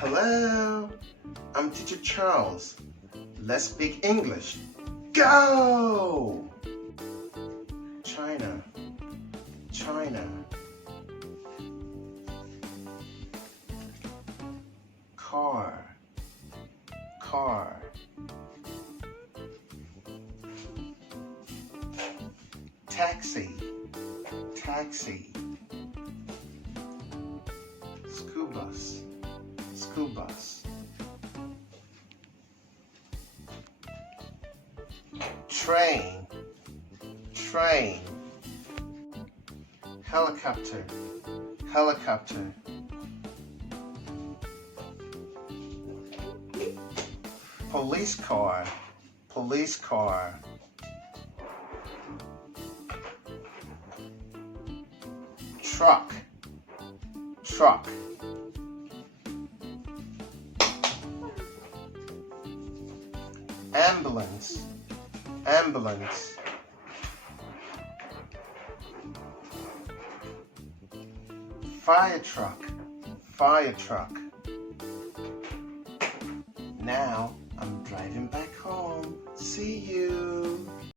Hello, I'm Teacher Charles. Let's speak English. Go! China, China. Car, car. Taxi, taxi. School bus, school bus. Train, train. Helicopter, helicopter. Police car, police car. Truck, truck. Ambulance, ambulance. Fire truck, fire truck. Now I'm driving back home. See you.